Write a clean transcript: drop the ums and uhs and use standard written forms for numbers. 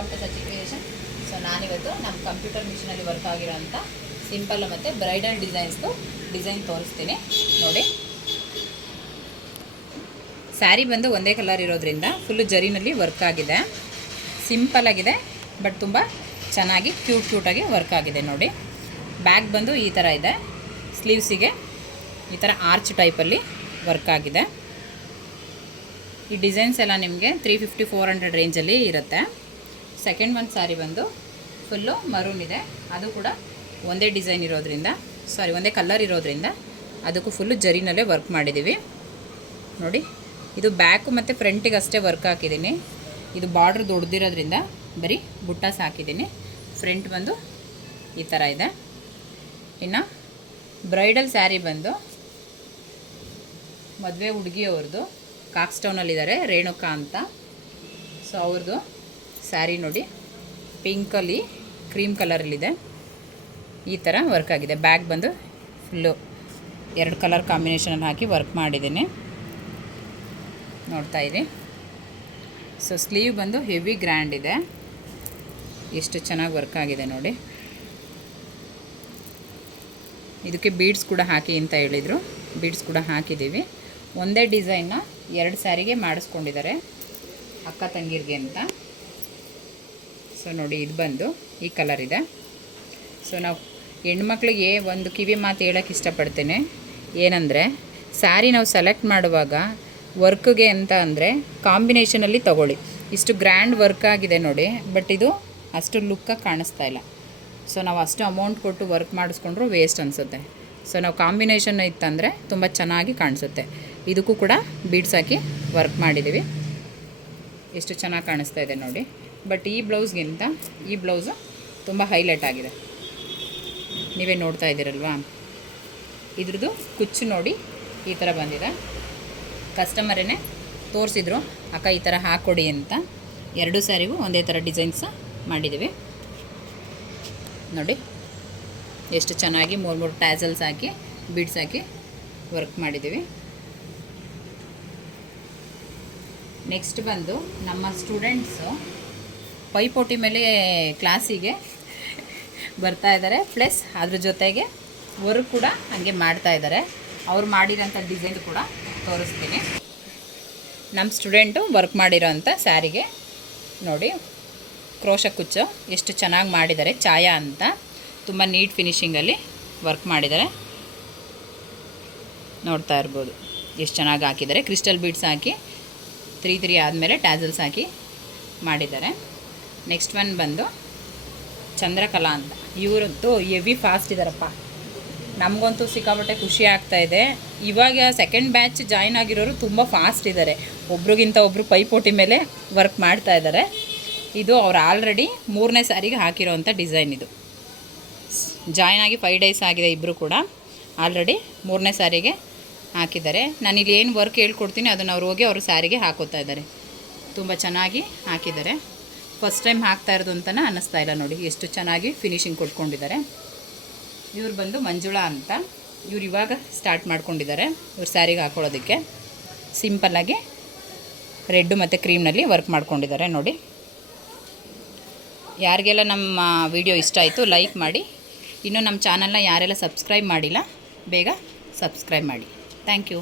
Welcome to Sachi creation. So ನಾನಿವತ್ತು ನಮ್ಮ computer ಮಿಷಿನಲ್ಲಿ ವರ್ಕ್ ಆಗಿರೋಂಥ ಸಿಂಪಲ್ ಮತ್ತು ಬ್ರೈಡಲ್ ಡಿಸೈನ್ ತೋರಿಸ್ತೀನಿ ನೋಡಿ. ಸ್ಯಾರಿ ಬಂದು ಒಂದೇ ಕಲರ್ ಇರೋದ್ರಿಂದ ಫುಲ್ಲು ಜರಿನಲ್ಲಿ ವರ್ಕ್ ಆಗಿದೆ. ಸಿಂಪಲ್ ಆಗಿದೆ ಬಟ್ ತುಂಬ ಚೆನ್ನಾಗಿ ಕ್ಯೂಟಾಗಿ ವರ್ಕ್ ಆಗಿದೆ ನೋಡಿ. ಬ್ಯಾಕ್ ಬಂದು ಈ ಥರ ಇದೆ, ಸ್ಲೀವ್ಸಿಗೆ ಈ ಥರ ಆರ್ಚ್ ಟೈಪಲ್ಲಿ ವರ್ಕ್ ಆಗಿದೆ. ಈ ಡಿಸೈನ್ಸ್ ಎಲ್ಲ ನಿಮಗೆ 350-400 ರೇಂಜಲ್ಲಿ ಇರುತ್ತೆ. ಸೆಕೆಂಡ್ ಒಂದು ಸ್ಯಾರಿ ಬಂದು ಫುಲ್ಲು ಮರೂನ್ ಇದೆ, ಅದು ಕೂಡ ಒಂದೇ ಡಿಸೈನ್ ಇರೋದ್ರಿಂದ ಒಂದೇ ಕಲರ್ ಇರೋದ್ರಿಂದ ಅದಕ್ಕೂ ಫುಲ್ಲು ಜರಿನಲ್ಲೇ ವರ್ಕ್ ಮಾಡಿದ್ದೀವಿ ನೋಡಿ. ಇದು ಬ್ಯಾಕು ಮತ್ತು ಫ್ರಂಟಿಗೆ ಅಷ್ಟೇ ವರ್ಕ್ ಹಾಕಿದ್ದೀನಿ. ಇದು ಬಾರ್ಡ್ರ್ ದೊಡ್ಡದಿರೋದ್ರಿಂದ ಬರೀ ಬುಟ್ಟಾಸ್ ಹಾಕಿದ್ದೀನಿ. ಫ್ರಂಟ್ ಬಂದು ಈ ಥರ ಇದೆ. ಇನ್ನು ಬ್ರೈಡಲ್ ಸ್ಯಾರಿ ಬಂದು ಮದುವೆ ಹುಡುಗಿಯವ್ರದ್ದು ಕಾಕ್ಸ್ಟೌನಲ್ಲಿದ್ದಾರೆ, ರೇಣುಕಾ ಅಂತ. ಸೊ ಅವ್ರದ್ದು ಸ್ಯಾರಿ ನೋಡಿ, ಪಿಂಕಲ್ಲಿ ಕ್ರೀಮ್ ಕಲರಲ್ಲಿದೆ. ಈ ಥರ ವರ್ಕ್ ಆಗಿದೆ. ಬ್ಯಾಗ್ ಬಂದು ಫುಲ್ಲು 2 ಕಲರ್ ಕಾಂಬಿನೇಷನಲ್ಲಿ ಹಾಕಿ ವರ್ಕ್ ಮಾಡಿದ್ದೀನಿ, ನೋಡ್ತಾ ಇರಿ. ಸೊ ಸ್ಲೀವ್ ಬಂದು ಹೆವಿ ಗ್ರ್ಯಾಂಡ್ ಇದೆ, ಎಷ್ಟು ಚೆನ್ನಾಗಿ ವರ್ಕ್ ಆಗಿದೆ ನೋಡಿ. ಇದಕ್ಕೆ ಬೀಡ್ಸ್ ಕೂಡ ಹಾಕಿ ಅಂತ ಹೇಳಿದರು, ಬೀಡ್ಸ್ ಕೂಡ ಹಾಕಿದ್ದೀವಿ. ಒಂದೇ ಡಿಸೈನ್ನ 2 ಸ್ಯಾರಿಗೆ ಮಾಡಿಸ್ಕೊಂಡಿದ್ದಾರೆ ಅಕ್ಕ ತಂಗಿರಿಗೆ ಅಂತ. ಸೊ ನೋಡಿ, ಇದು ಬಂದು ಈ ಕಲರ್ ಇದೆ. ಸೊ ನಾವು ಹೆಣ್ಮಕ್ಳಿಗೆ ಒಂದು ಕಿವಿ ಮಾತು ಹೇಳೋಕ್ಕೆ ಇಷ್ಟಪಡ್ತೇನೆ, ಏನಂದರೆ ಸ್ಯಾರಿ ನಾವು ಸೆಲೆಕ್ಟ್ ಮಾಡುವಾಗ ವರ್ಕ್ಗೆ ಅಂತ ಅಂದರೆ ಕಾಂಬಿನೇಷನಲ್ಲಿ ತೊಗೊಳ್ಳಿ. ಇಷ್ಟು ಗ್ರ್ಯಾಂಡ್ ವರ್ಕ್ ಆಗಿದೆ ನೋಡಿ, ಬಟ್ ಇದು ಅಷ್ಟು ಲುಕ್ಕಾಗಿ ಕಾಣಿಸ್ತಾ ಇಲ್ಲ. ಸೊ ನಾವು ಅಷ್ಟು ಅಮೌಂಟ್ ಕೊಟ್ಟು ವರ್ಕ್ ಮಾಡಿಸ್ಕೊಂಡ್ರು ವೇಸ್ಟ್ ಅನಿಸುತ್ತೆ. ಸೊ ನಾವು ಕಾಂಬಿನೇಷನ್ ಇತ್ತಂದರೆ ತುಂಬ ಚೆನ್ನಾಗಿ ಕಾಣಿಸುತ್ತೆ. ಇದಕ್ಕೂ ಕೂಡ ಬೀಡ್ಸ್ ಹಾಕಿ ವರ್ಕ್ ಮಾಡಿದ್ದೀವಿ, ಎಷ್ಟು ಚೆನ್ನಾಗಿ ಕಾಣಿಸ್ತಾ ಇದೆ ನೋಡಿ. ಬಟ್ ಈ ಬ್ಲೌಸ್ಗಿಂತ ಈ ಬ್ಲೌಸು ತುಂಬ ಹೈಲೈಟ್ ಆಗಿದೆ, ನೀವೇ ನೋಡ್ತಾ ಇದ್ದೀರಲ್ವಾ. ಇದ್ರದ್ದು ಕುಚ್ಚು ನೋಡಿ ಈ ಥರ ಬಂದಿದೆ. ಕಸ್ಟಮರೇ ತೋರಿಸಿದ್ರು, ಅಕ್ಕ ಈ ಥರ ಹಾಕ್ಕೊಡಿ ಅಂತ. 2 ಸ್ಯಾರಿಗೂ ಒಂದೇ ಥರ ಡಿಸೈನ್ಸ್ ಮಾಡಿದ್ದೀವಿ ನೋಡಿ. ಎಷ್ಟು ಚೆನ್ನಾಗಿ 3 ಟ್ಯಾಸಲ್ಸ್ ಹಾಕಿ ಬೀಡ್ಸ್ ಹಾಕಿ ವರ್ಕ್ ಮಾಡಿದ್ದೀವಿ. ನೆಕ್ಸ್ಟ್ ಬಂದು ನಮ್ಮ ಸ್ಟೂಡೆಂಟ್ಸು ಪೈಪೋಟಿ ಮೇಲೆ ಕ್ಲಾಸಿಗೆ ಬರ್ತಾ ಇದ್ದಾರೆ, ಪ್ಲಸ್ ಅದ್ರ ಜೊತೆಗೆ ವರ್ಕ್ ಕೂಡ ಹಾಗೆ ಮಾಡ್ತಾ ಇದ್ದಾರೆ. ಅವ್ರು ಮಾಡಿರೋಂಥ ಡಿಸೈನ್ ಕೂಡ ತೋರಿಸ್ತೀನಿ. ನಮ್ಮ ಸ್ಟೂಡೆಂಟು ವರ್ಕ್ ಮಾಡಿರೋಂಥ ಸ್ಯಾರಿಗೆ ನೋಡಿ, ಕ್ರೋಶ ಕುಚ್ಚು ಎಷ್ಟು ಚೆನ್ನಾಗಿ ಮಾಡಿದ್ದಾರೆ. ಛಾಯಾ ಅಂತ, ತುಂಬ ನೀಟ್ ಫಿನಿಷಿಂಗಲ್ಲಿ ವರ್ಕ್ ಮಾಡಿದ್ದಾರೆ, ನೋಡ್ತಾ ಇರ್ಬೋದು. ಎಷ್ಟು ಚೆನ್ನಾಗಿ ಹಾಕಿದ್ದಾರೆ. ಕ್ರಿಸ್ಟಲ್ ಬೀಡ್ಸ್ ಹಾಕಿ 3 ಆದಮೇಲೆ ಟ್ಯಾಸಲ್ಸ್ ಹಾಕಿ ಮಾಡಿದ್ದಾರೆ. ನೆಕ್ಸ್ಟ್ ಒನ್ ಬಂದು ಚಂದ್ರಕಲಾ ಅಂತ. ಇವರಂತೂ ಹೆವಿ ಫಾಸ್ಟ್ ಇದ್ದಾರಪ್ಪ, ನಮಗಂತೂ ಸಿಕ್ಕಾಪಟ್ಟೆ ಖುಷಿ ಆಗ್ತಾಯಿದೆ. ಇವಾಗ ಸೆಕೆಂಡ್ ಬ್ಯಾಚ್ ಜಾಯ್ನ್ ಆಗಿರೋರು ತುಂಬ ಫಾಸ್ಟ್ ಇದ್ದಾರೆ, ಒಬ್ರಿಗಿಂತ ಒಬ್ಬರು ಪೈಪೋಟಿ ಮೇಲೆ ವರ್ಕ್ ಮಾಡ್ತಾ ಇದ್ದಾರೆ. ಇದು ಅವ್ರು ಆಲ್ರೆಡಿ 3ನೇ ಸ್ಯಾರಿಗೆ ಹಾಕಿರೋವಂಥ ಡಿಸೈನ್. ಇದು ಜಾಯ್ನ್ ಆಗಿ 5 ಡೇಸ್ ಆಗಿದೆ, ಇಬ್ಬರು ಕೂಡ ಆಲ್ರೆಡಿ 3ನೇ ಸ್ಯಾರಿಗೆ ಹಾಕಿದ್ದಾರೆ. ನಾನಿಲ್ಲಿ ಏನು ವರ್ಕ್ ಹೇಳ್ಕೊಡ್ತೀನಿ ಅದನ್ನು ಅವ್ರು ಹೋಗಿ ಅವರು ಸ್ಯಾರಿಗೆ ಹಾಕೋತಾ ಇದ್ದಾರೆ. ತುಂಬ ಚೆನ್ನಾಗಿ ಹಾಕಿದ್ದಾರೆ. ಫಸ್ಟ್ ಟೈಮ್ ಹಾಕ್ತಾ ಇರೋದು ಅಂತಲೇ ಅನ್ನಿಸ್ತಾ ಇಲ್ಲ ನೋಡಿ, ಎಷ್ಟು ಚೆನ್ನಾಗಿ ಫಿನಿಷಿಂಗ್ ಕೊಟ್ಕೊಂಡಿದ್ದಾರೆ. ಇವ್ರು ಬಂದು ಮಂಜುಳಾ ಅಂತ. ಇವ್ರು ಇವಾಗ ಸ್ಟಾರ್ಟ್ ಮಾಡ್ಕೊಂಡಿದ್ದಾರೆ ಇವ್ರು ಸ್ಯಾರಿಗೆ ಹಾಕ್ಕೊಳ್ಳೋದಕ್ಕೆ. ಸಿಂಪಲ್ಲಾಗಿ ರೆಡ್ಡು ಮತ್ತು ಕ್ರೀಮ್ನಲ್ಲಿ ವರ್ಕ್ ಮಾಡ್ಕೊಂಡಿದ್ದಾರೆ ನೋಡಿ. ಯಾರಿಗೆಲ್ಲ ನಮ್ಮ ವಿಡಿಯೋ ಇಷ್ಟ ಆಯಿತು ಲೈಕ್ ಮಾಡಿ. ಇನ್ನೂ ನಮ್ಮ ಚಾನಲ್ನ ಯಾರೆಲ್ಲ ಸಬ್ಸ್ಕ್ರೈಬ್ ಮಾಡಿಲ್ಲ ಬೇಗ ಸಬ್ಸ್ಕ್ರೈಬ್ ಮಾಡಿ. Thank you.